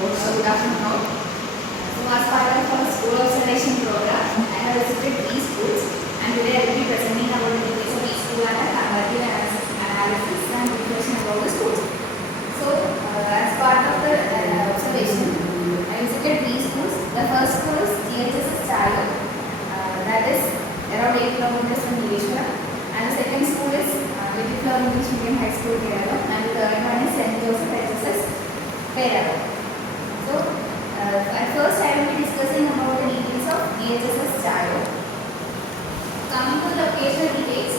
Good afternoon all. So as part of our school observation program, I have visited 3 schools and today I will be presenting about the details of each school and a comparative analysis and information about the schools. So as part of the observation, I visited 3 schools. The first school is GHS Chalu, that is around 8 kilometers from Nileshwara, and the second school is Little Flower English Medium High School Kerala, and the third one is St. Joseph HSS Kerala. So, at first I will be discussing about the details of GHSS Chalu. Coming to the location details,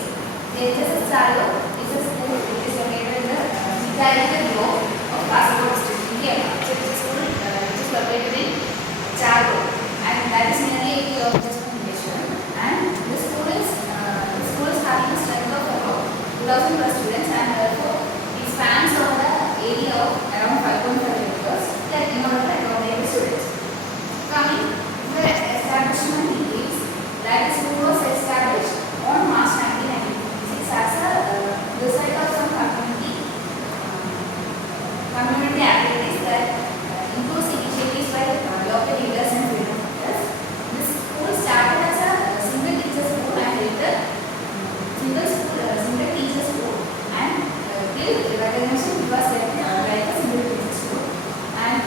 GHSS Chalu is a school which is located in the Mechanical Block of Kasaragod district, India. So, it is a school which is located in Chalu, and that is nearly 8 kilometers from Nileshwara. And the school is having a strength of about 2,000 plus students, and therefore it spans over the area of around 5.5 acres. In order to accommodate the students. Coming to the establishment details, that school was established on March 1996 as a result of some community activities that includes initiatives by local leaders and freedom fighters. This school started as a single teacher school and later single teacher school, and till recognition it was like a single teacher school. And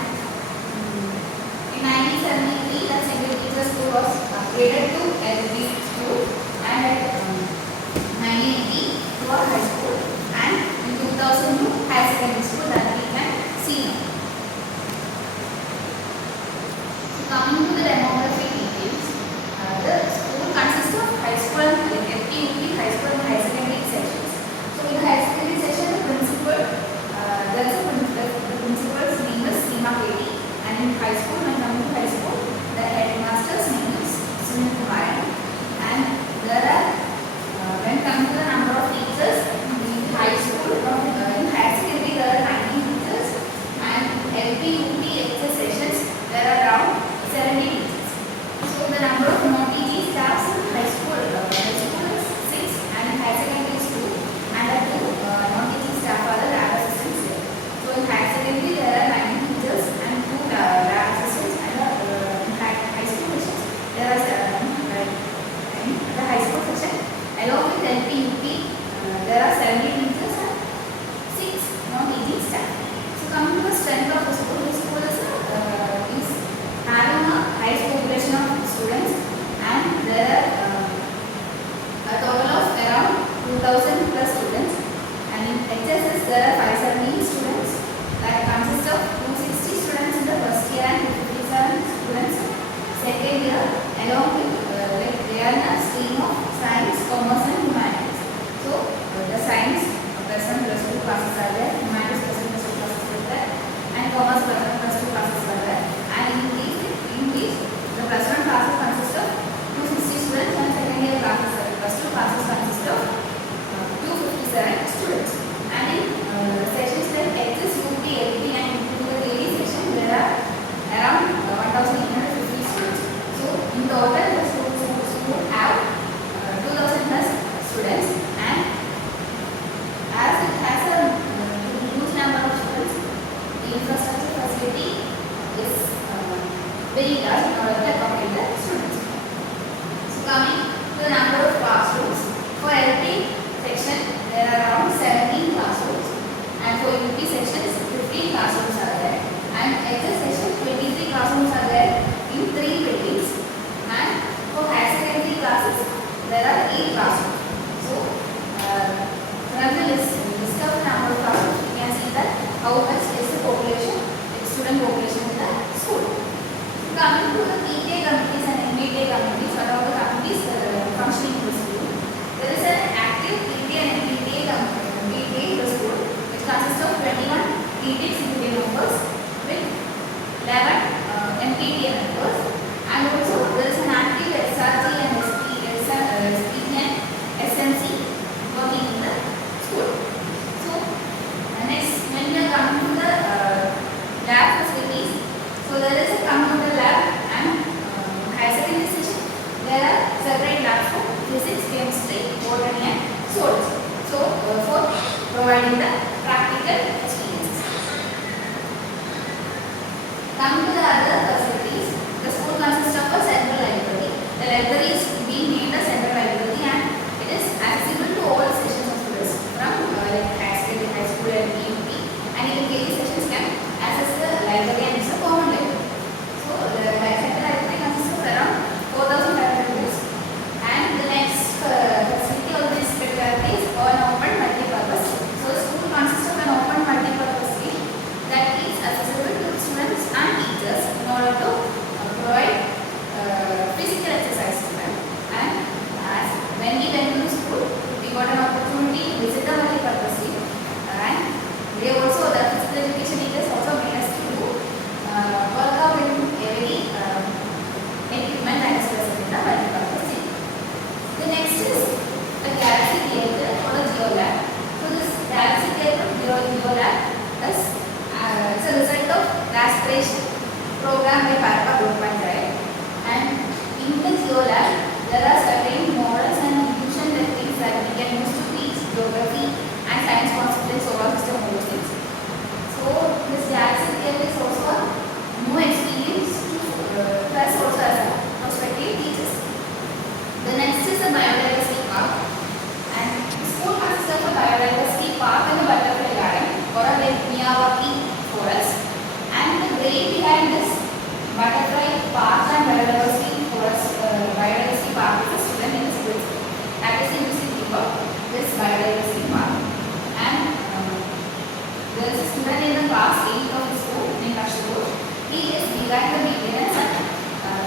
in 1973, the single teacher school was upgraded to LB school, and at 1980 to a high school, and in 2000 to higher secondary school that we can see now. So coming to the demographic details, the school consists of high school and FP, UP, high school and higher secondary sections. So in the higher secondary section, the principal, the principal's name is Seema Katie, and in high school, when coming to high school, the headmaster's name is Sunil Kumar, and there are, when coming to the number of teachers, in high school, in higher secondary there are 19 teachers, and LP, UP, HS sessions there are around 70 teachers. So the number of non-teaching staffs in high school is 6, and in higher secondary school, and the 2 non-teaching staff are the lab assistants here. So in higher secondary there are 19 teachers and 2 lab assistants, and in high school section there are 7. In the high school section, along with LP, UP, there are 70 teachers and 6 non-teaching staff. So coming to the strength of the school is having a highest population of students, and there are a total of around 2,000 plus students, and in HSS there are 570 students that consist of 260 students in the first year and 257 students in second year, along with they are in a stream of science, commerce and humanities. So the science plus 1 plus 2 classes are there, humanities plus 1 plus 2 classes are there, and commerce plus 1 plus 2 classes are there, and in these the plus 1 classes consist of 260 students, and second year classes plus 2 classes consist of 257 students. And in sessions like HS, UP, LP and into the daily session there are around 1,850 students. So in total the school have 2,000 plus students, and as it has a huge number of students, the infrastructure facility is very large in order to accommodate the students. So coming to the number of classrooms, for LP section there are around 17 classrooms, and for UP sections 15 classrooms are there, and HS section 23 classrooms are there in 3 buildings, and for higher secondary classes there are 8 classrooms. So from the list of the number of classrooms we can see that how much is the population, student population in the school. Coming to the PTA committees and MPTA committees, what are the committees functioning in the school? There is an active PTA and MPTA in the school, which consists of 21 PTA executive members with 11 MPTA members, and also there is an active SRG and SPG and SMC working in the school. So next, when we are coming to the lab facilities, so there is a computer lab, and higher secondary session there are separate labs for physics, chemistry, botany and zoology. So for providing the practical experiences. want to provide physical exercise to them. And as when we went to school, we got an opportunity to visit the multi-purpose field, and they also, the physical education teachers also made us to do work out in every equipment that is present in the multi-purpose field. The next is the Galaxy Theatre or the GeoLab. So this Galaxy Theatre GeoLab is it's a result of the aspiration program by Parpa Group Panchayat. And in the GeoLab, there are certain models and intuition techniques that we can use to teach geography and science concepts in solar system overseas. So this Galaxy Theatre is also a new experience to us also as a prospective teachers. The next is the biodiversity park, and the school consists of a biodiversity park and a butterfly garden or a Miyawaki forest. And the brain behind this butterfly park and biodiversity forest, biodiversity park is a student in the school that is using this biodiversity park. And there is a student in the class 8 of the school named Ashok. He is behind the maintenance and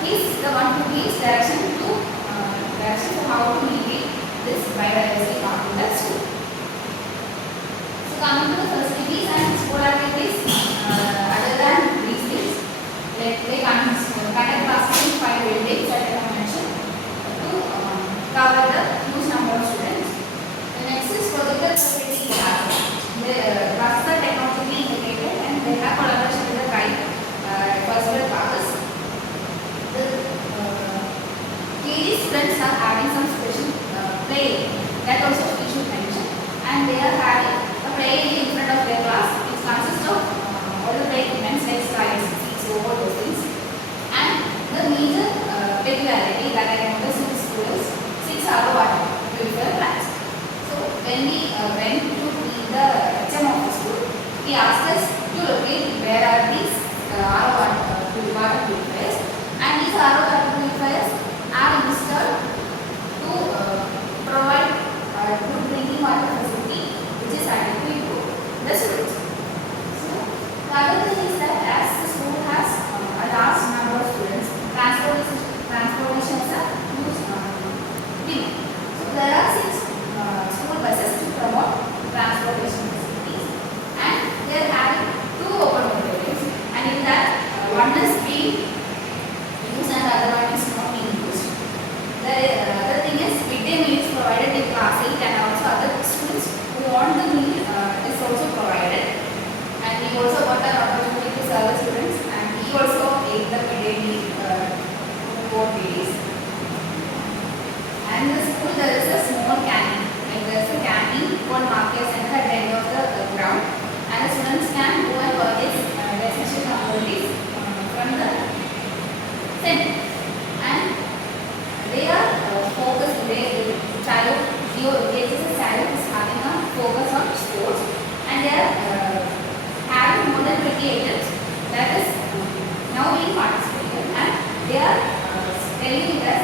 he is the one who gives direction for how to maintain this biodiversity park in the school. So coming to the facilities and school activities, other than these things, they conduct classes in 5 buildings that I have mentioned to cover the huge number of students. The next is projector facility labs. The classes are technologically integrated and they have collaboration with the guide first year classes. The KG students are having some special play that also we should mention, and they are having a play area in front of their class which consists of all the play events like slides, so all those things. And the major peculiarity that I noticed in the school is 6 RO water purifier plants. So when we went to meet the HM of the school, he asked us to locate where are these RO water purifiers, and these RO water purifiers are installed to provide good drinking water facility which is adequate to the students. So the other thing is that as the school has a large number of students, transportation is a huge thing. So there are 6 school buses to promote transportation facilities, and they are having 2 open buildings, and in that one is being used and the other one is not being used. The other thing is midday meal is provided in class 8, and also other students who want the meal is also provided. And we also got an opportunity to serve the students, and he also ate the midday meal both days. And in the school there is a small canteen, like there is a canteen called Market Center at the end of the ground, and the students can go and purchase essential commodities from the center. And they are focused, child is having a focus on sports, and they are having more than 20 agents that is now being participated, and they are telling us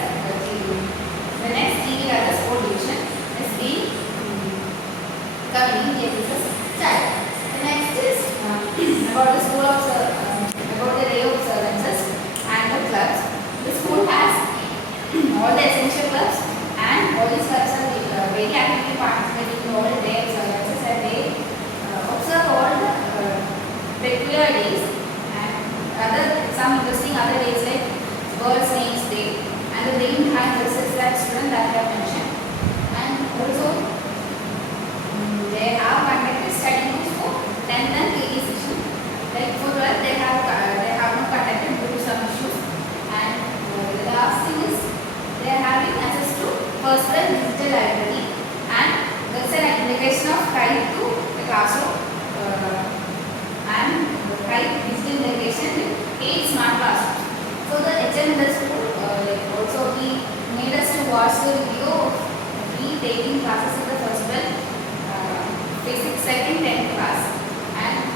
the next TV as a sport division is being coming JSS child. The next is about the school of about the day of observances and the clubs. The school has all the essential clubs, and all these clubs are very actively participating in all the day observances, and they observe all the peculiar days and some interesting other days like World Saints Day, and the name behind this is that student that I have mentioned. And also they have conducted study groups for 10th and KG section. Like for 12th they have not conducted due to some issues. And the last thing is they are having access to personal digital library, and there is an integration of Kite to the classroom and Kite digital integration with 8 smart classrooms. So the HM in the school also he made us to watch the video of me taking classes in the first basic second 10th class, and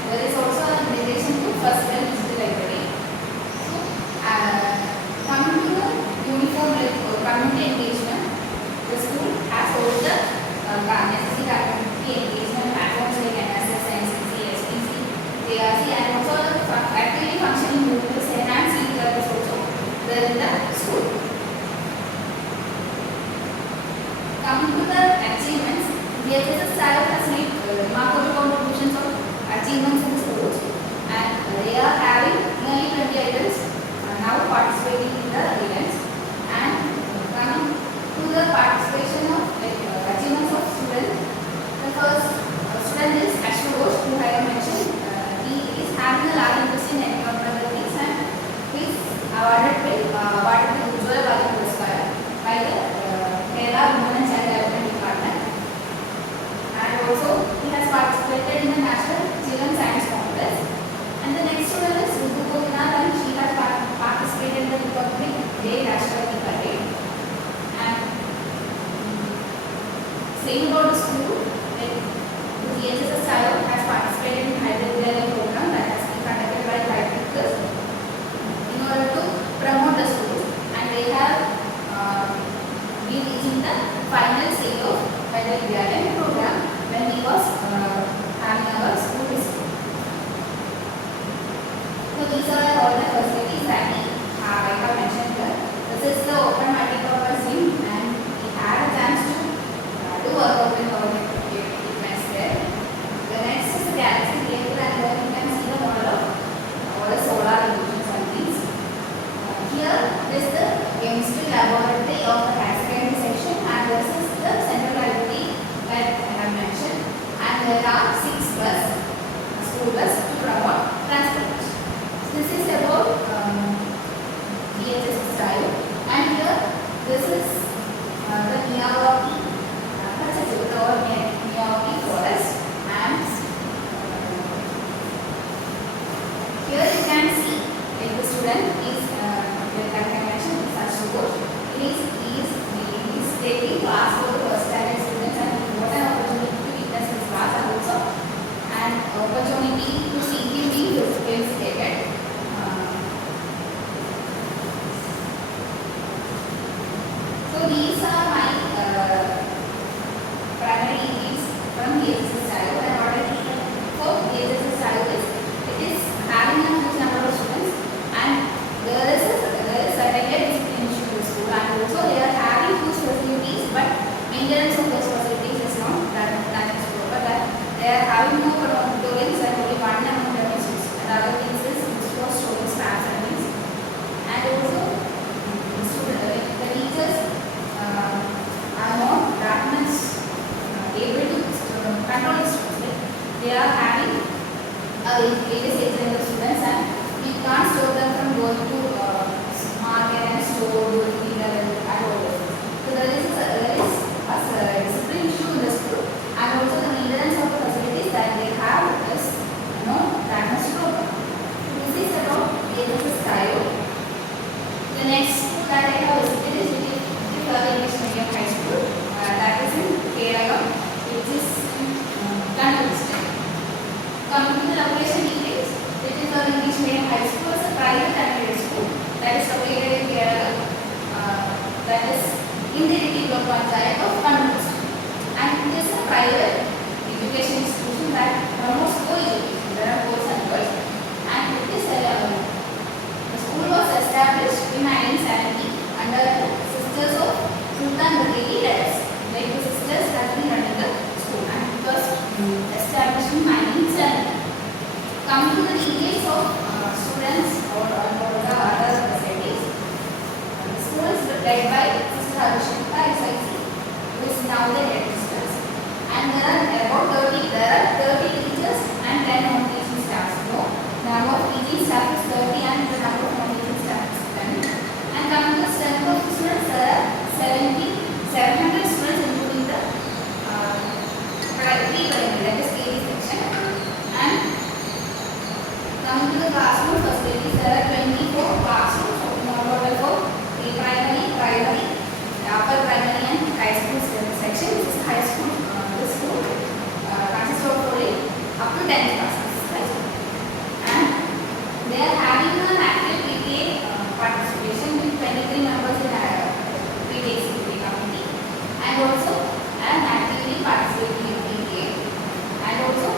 So these are all the facilities that I have mentioned here. This is the open multi-purpose gym, and we had a chance to do workout with all the equipments there. The next is the Galaxy Theatre, and there you can see the model of all the solar illusions and things. Here is the chemistry laboratory of the higher secondary section, and this is the central library that I have mentioned. And there are 6 school bus to promote transportation. This is about DHS style, and here this is the Miyawaki forest, and here you can see if the student is like I mentioned, he is taking class for the first time students, and what an opportunity to witness his class, and also an opportunity to see him being physically stated. So these are my primary needs from DHS Style, and what I think for DHS Style is it is having a huge number of students, and there is certainly a discipline issue in the school, and also they are having huge facilities, but maintenance of those facilities is not that is proper. That they are having no buildings and only one amount of students, and other things is for students, staff and things, and also the teachers are not that much able to control the students. They are having various age in the students, and we can't stop them from going to market and store, going to dinner and all. So there is a discipline issue in the school, and also the maintenance of the facilities that they have is not that much proper. This is about DHS Style. The next school that I have visited is English Medium High School, that is in Kerala, which is in Kannur district. Coming to the location details, it is an English Medium High School, it's a private and middle school that is located in Kerala, that is in the Block Panchayat of Kannur district, and it is a private education institution that promotes co-education. There are boys and girls, and it is the school was established in 1970 under the Sisters of Sultan Bagheri Letters. Like the sisters have been running the school, and it was established in 1970. Coming to the details of students or the other facilities, the school is led by Sister Abhishekta SIC, who is now the head mistress, and there are about 30 teachers and 10 non-teaching staff. So the number of teaching staff is 30 and the number of non-teaching staff is 10. And coming to the strength of students, there are 700 students including the pre-primary, that is KG section. And coming to the classroom facilities, there are 24 classrooms model for pre-primary, primary, upper primary and high school section. This is high school. This school consists of only up to 10 classes, right? And they are having an active PTA participation with 23 members in PTA committee, and also an actively participating in PTA. And also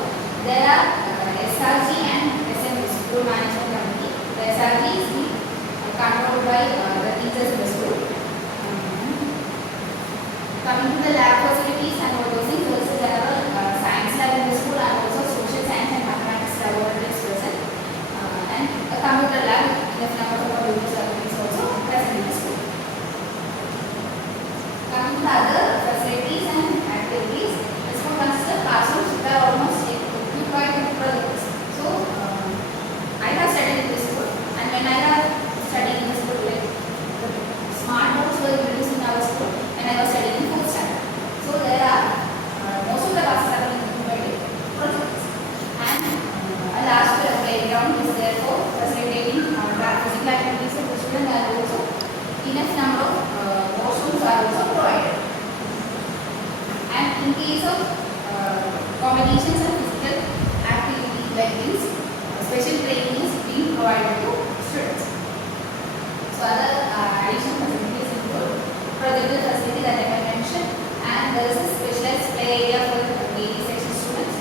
there are SRG and SM school management committee. The SRG is controlled by the teachers in the school. Coming to the lab facilities and all those things, also there are science lab in the school, and also social science and mathematics laboratories present, and a computer lab with number of computers is also present in the school. Coming to the other facilities and activities, the school consists of classrooms that are almost equipped with projects. So I have studied in this school, and when I have studied in the school, like the smart boards were introduced in our school when I was studying in 4th standard. So there are most of the classes are equipped with projects, and a large playground is there for facilitating physical activities of the student, and also enough number of washrooms are also provided. And in case of competitions and physical activity like this, special training is being provided to students. So other additional facilities include projector facility that I have mentioned, and there is a specialized play area for the KG section students.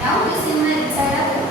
Now this in the inside of the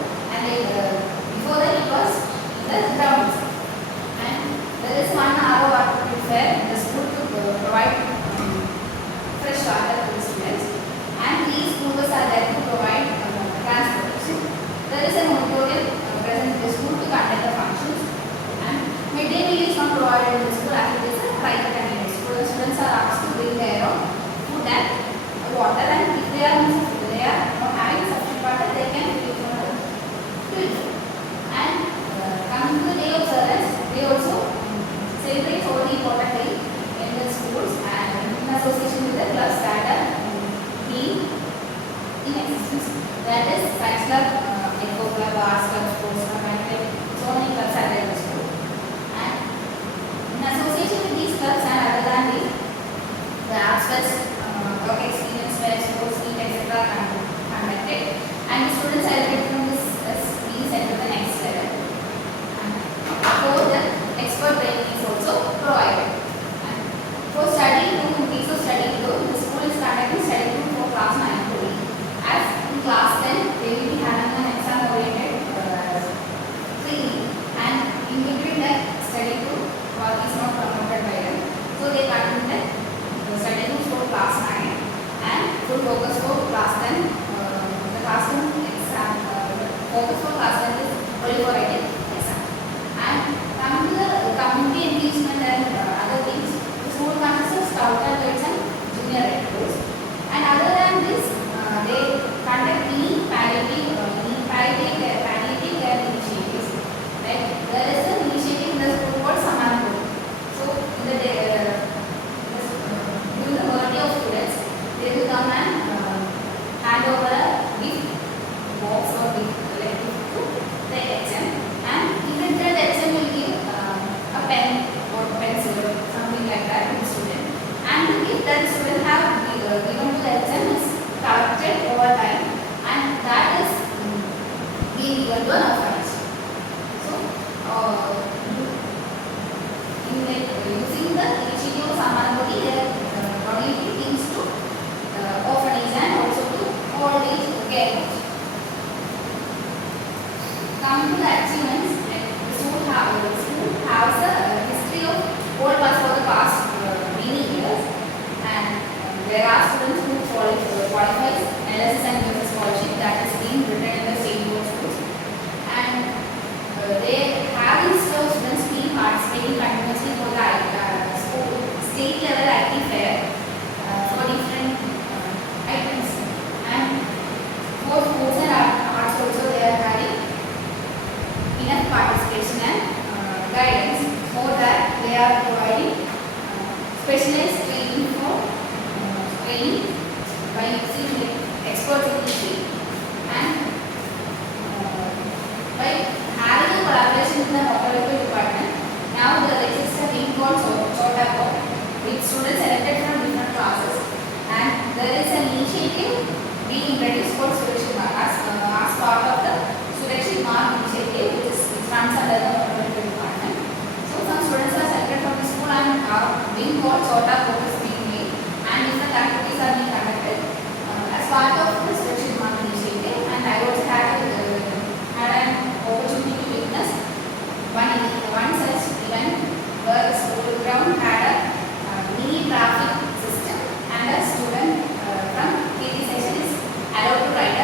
focus for class 10 is only for writing exam. And coming to the community engagement and other things, the school consists of scout and guides and junior red cross. And other than this, they conduct many palliative care initiatives. Like there is an initiative in the school called Saman. So in the day, during the birthday of students, they will come and hand over a gift box or gift collective to the HM, and in return the HM will give a pen or pencil or something like that to the student, and the gift that the student have given to the HM is collected over time, and that is being given to an orphanage. So in using the initiative of Samanagoti, they are not only giving things to orphanage and also to old age care homes. Coming to the achievements, the school has a history of old bus for the past many years, and there are students who qualifies LSS and USS scholarship that is being written in the same board schools, and they have list of students being participating continuously for the school state level IT fair for different items, and for sports and arts also they are having enough participation and guidance. For that they are providing specialized training by using experts in the field, and by having a collaboration with the Motorcycle department. Now the exists a wing called Chotako with students selected from different classes, and there is an initiative being introduced called Surekshit Mark as part of the Surekshit Mark initiative, which runs under the Motorcycle department. So some students are selected from the school and being called Chotako is being made, and different activities are being conducted as part of the Surekshit Mark initiative. And I also had an opportunity to witness one such event where the school ground had a mini traffic system, and a student from KT section is allowed to ride a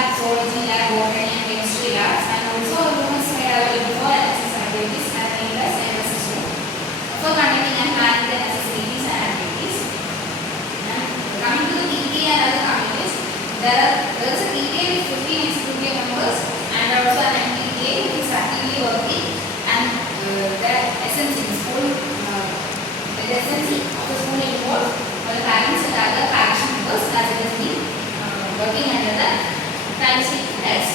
have zoology lab, botany and chemistry labs, and also rooms made available for NSS activities as well as NSS system for conducting and planning the necessities and activities. And coming to the PTA and other committees, there is a PTA with 15 executive members and also an MPTA which is actively working, and the SMC, school, the SMC of the school involved for the parents and other parish members as well as the working under the district heads.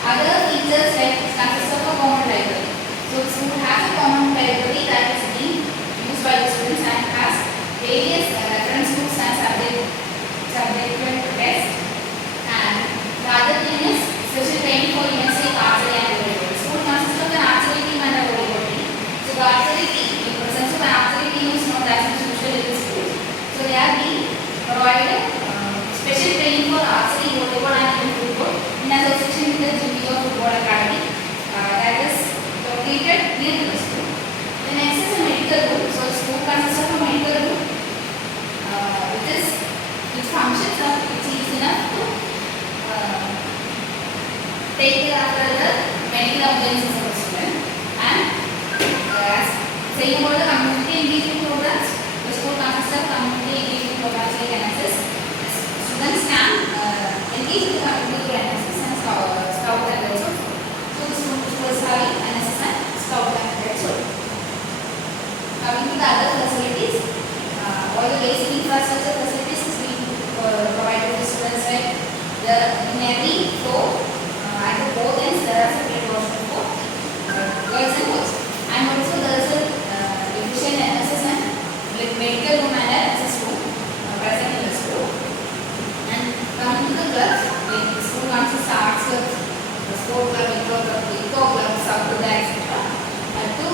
Other features like consists of a common library. So the school has a common library that is being used by the students and has various reference books and subject tests. And the other thing is special training for events like archery and volleyball. The school consists of an archery team and a volleyball team. So the archery team, in presence of an archery team is not as much usual in the school. So they are being provided special training for archery, volleyball and even football in association with the Junior Football Academy that is located near to the school. The next is a medical room. So the school consists of a medical room which functions of which is enough to take care after the medical emergencies of the student. And as saying about the community engagement programs, the school consists of community engagement programs like NSS. Students can engage with the community through NSS and Scout and also. So the school is having NSS and Scout and also. Coming to the other facilities, all the basic infrastructure facilities is being provided to students, like in every floor at the both ends there are separate washroom for girls and boys, and also there is a efficient NSS and medical room and NSS room present in the school. And coming to the clubs, like the school consists of arts clubs, the sport club, eco club, Sakuda, etc. To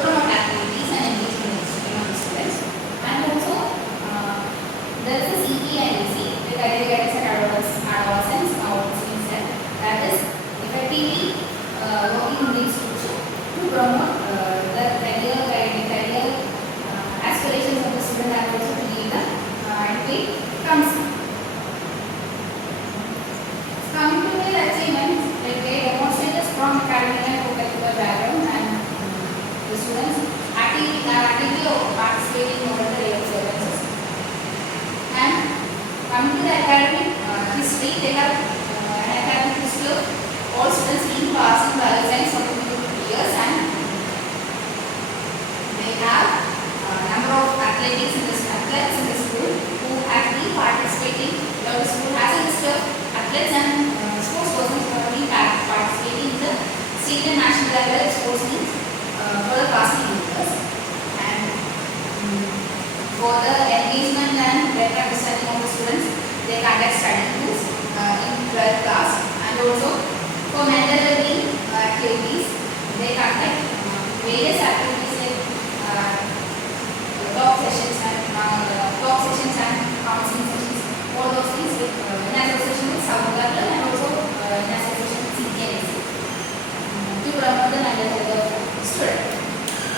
promote activities and engagement among the students. And also there is a CE and EC, the career guidance and adolescence counseling, that is effectively working in the institution to promote the career aspirations of the student and also to give the adequate counseling. Coming to their achievements, they demonstrate a strong academic and co-curricular background, and the students actively participating in all the year services. And coming to the academic history, they have an academic history of all students being passed in bioscience for 2 years, and they have a number of athletes in the school who have been participating. The school has a list of athletes and sports persons who have been participating in the state and national level sports meets for the past few years. And for the engagement and better understanding of the students, they conduct study tours in 12th class, and also for mental well-being activities, they conduct various activities like talk sessions and counseling sessions, all those things in association with Sakuda and also in association with CTNC to promote the mental health of the student.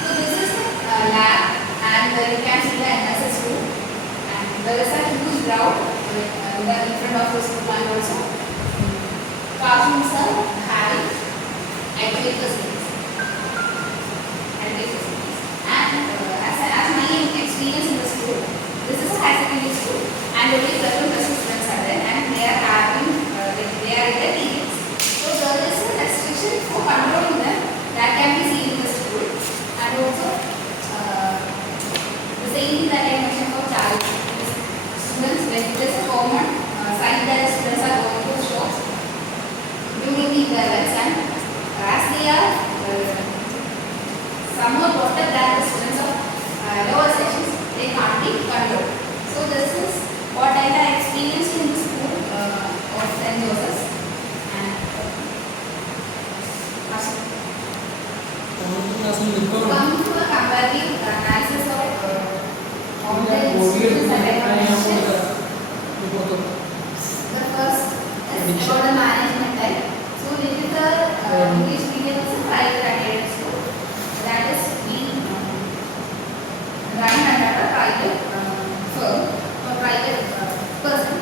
So this is the lab, and you can see the NSS room, and there is a huge ground in front of the school, and also classrooms are having adequate facilities. And as my experience in the school, this is a high secondary school, and only +1 +2 students are there, and they are having they are in the teens. So there is a restriction for controlling them that can be seen in the school, and also the same thing that I mentioned for child students, when it is a common sign that students are going to shops during the intervals, and as they are somewhat older than the students of lower sections, they can't be controlled. So this is what I have experienced in the school of St. Joseph's. And come to a comparative analysis of all the institutions that I have mentioned. The first is about the management type. So this is the English medium is a private accredited school that is being run under a private firm or private person.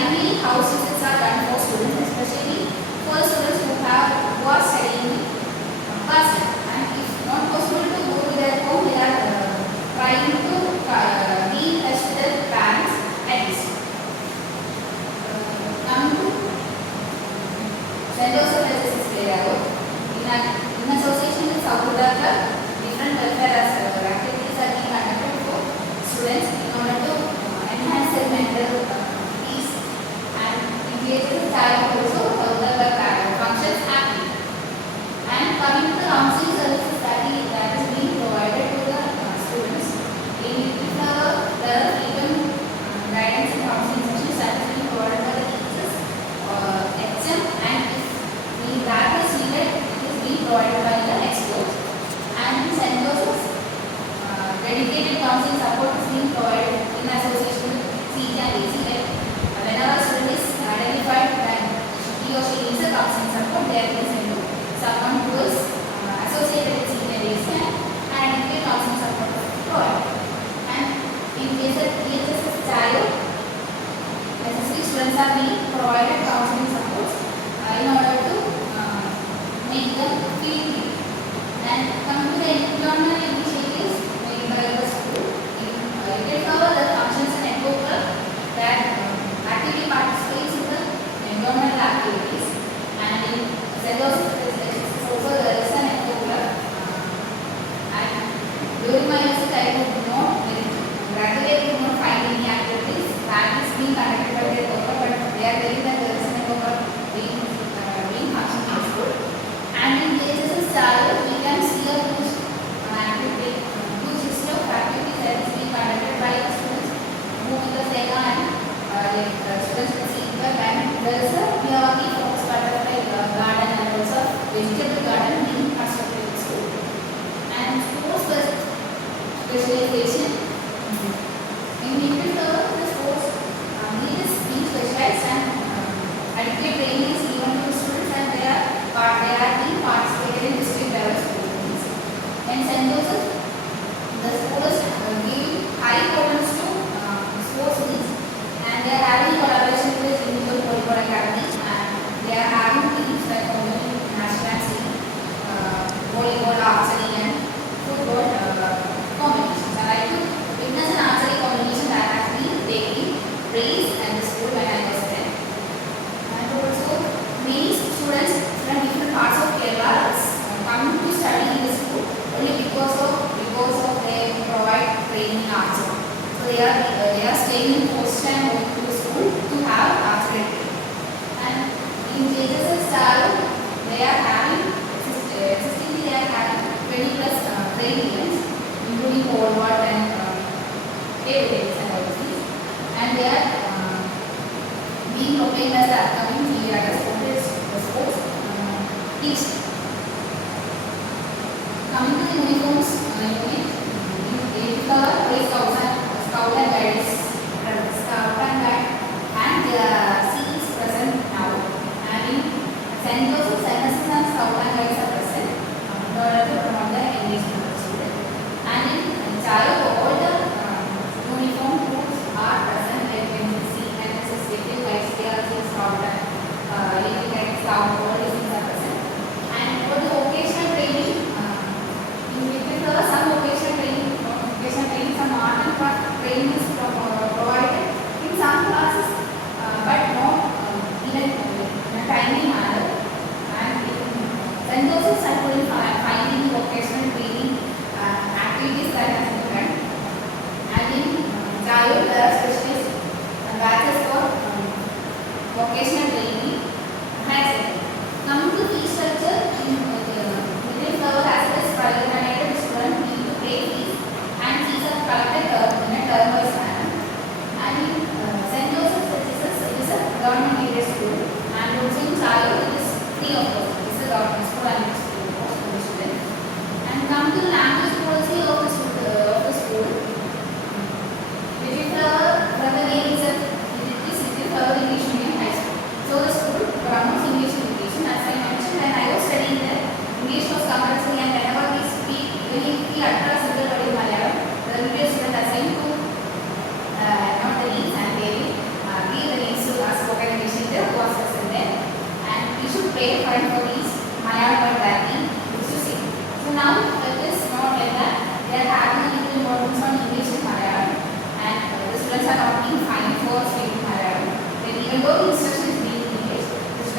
timely house visits are done for students, especially for students who are studying person, and if not possible to go to their home, they are trying to be in touch with their parents at least. Come to St. Joseph SSS Playground. In association with South Udaga, different welfare activities are being conducted for students in order to enhance their mental peace and engage with child also the functions happily. And coming to the counseling services that is being provided to the students, in there are even guidance and counseling sessions that is being provided by the teachers, exam, and if the lab is needed, it is being provided by the experts. And in St. Joseph's, dedicated counseling support is being provided in association with CET and AC. Whenever a student is identified that he or she needs a counseling support, there is someone who is associated with senior exam and dedicated counseling support provided. And in case of DHS child, necessary students are being provided counseling support in order to make them feel free. And coming to the environmental initiatives made by the school, it will cover the functions and eco club that actively participates in the environmental activities. And in St. Joseph also there is an eco club. And during my visit, I could not find any activities that is being conducted by the eco club, but they are telling that there is an eco club being functioning in school. And in JSS Chalo, we can see a huge activity, huge history of activities that is being conducted by the students who in the Sega and students can see the and there is a Miyawaki Fox Butterfly garden and also vegetable garden being constructed in school. And sports specialization in Nepal, the sports need is being specialized and adequate training is given to students, and they are being participated in district level sports. In St. Joseph, the school is giving high importance to sports needs, and they are having collaboration with the individual volleyball academy, and they are having teams like national team, volleyball, archery, and football competitions. And I could witness an archery competition that has been taking place at the school when I was there. And also, many students from different parts of Kerala come to study in the school only because of they provide training in archery. So they are staying in hostel and going to the school to have archery training. And in JSS Chalo, they are having 20 plus training events, including pole vault and table tennis and all these. And they are being proclaimed as the upcoming sports teach. Coming to the uniforms unit, scout and guide and C is present now. And in St. Joseph, NSS and scout and guides are present in order to promote the engagement of the student. And in Chalo, all the uniform groups are present, like when you see NSS, guides, scout and scout, all these things are present. And for the vocational training, there are some vocational training, some art and craft training is provided in some classes, but not in a timely manner. And St. Joseph's are finding vocational training activities that has been done. And in Chalo, there are specialist batches for vocational training. Coming to fee structure, in middle flower as well as private mandated student need to pay fees, and fees are collected in a term-wise manner. And in St. Joseph's, it is a government aided school, and also in Chalo, it is free of cost. It is a government school and it is free of cost for the student. And come to language policy of the school. Little Flower, from the name itself, it is Little Flower English Medium High School.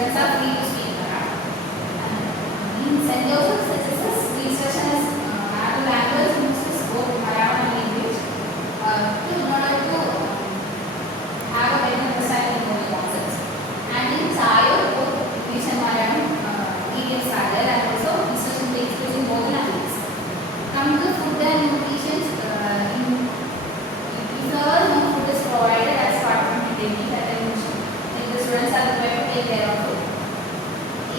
students are free to speak Marathi. And in St. Joseph's SSS, the instruction is the language uses both Malayalam and English in order to have a better understanding of the concepts. And in Sayo, both English and Malayalam mediums are there, and also instruction takes place in both languages. Coming to food and nutrition, no food is provided as part of the daily that I mentioned. Like the students are required to take care of it.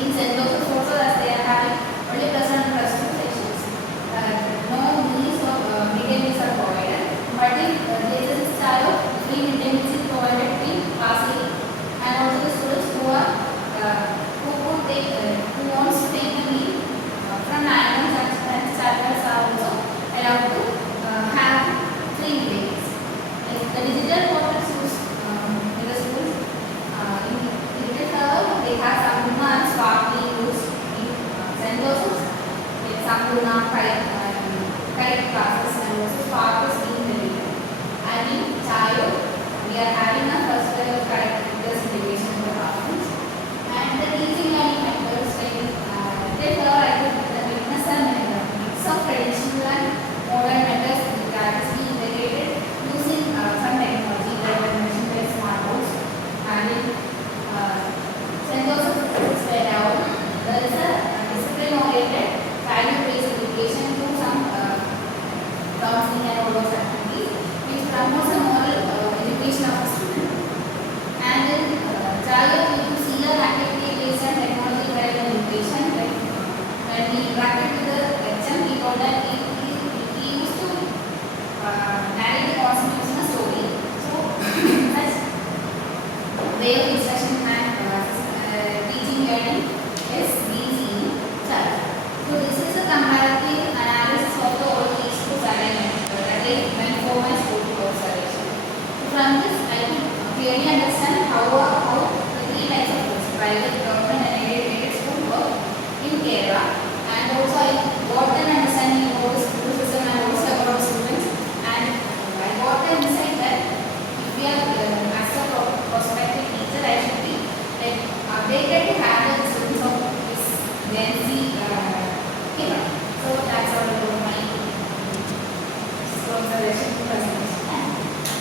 In St. Joseph's also, as they are having only plus one and plus two sections, no meals or midday meals are provided. But in JSS style, free midday meals is provided in Pasili, and also the students who wants to take the meal from 9 and starters are also allowed to have free midday meals. The digital portals used in the schools, in digital server, they have Samguna and Spark being used in St. Joseph's. Like Samguna, kite classes, and also Spark is being delivered. And in Chayo, we are having a first level of kite integration in the classrooms. And the teaching learning methods, like digital server, I think the witness and mix of traditional and modern methods that is being integrated using some technology like I mentioned like smartphones. And in St. Joseph's there is a discipline oriented value based education through some counseling and all those activities which promotes a moral education of a student. And in Jaya we see an activity based on technology driven education. Like when we interacted with the HM, he told that he used to narrate the concept using a story. So that's way of instruction and teaching learning is being seen in Jaya. So this is a comparative analysis of the old these two assignment that is when for my school observation. From this I can clearly understand how a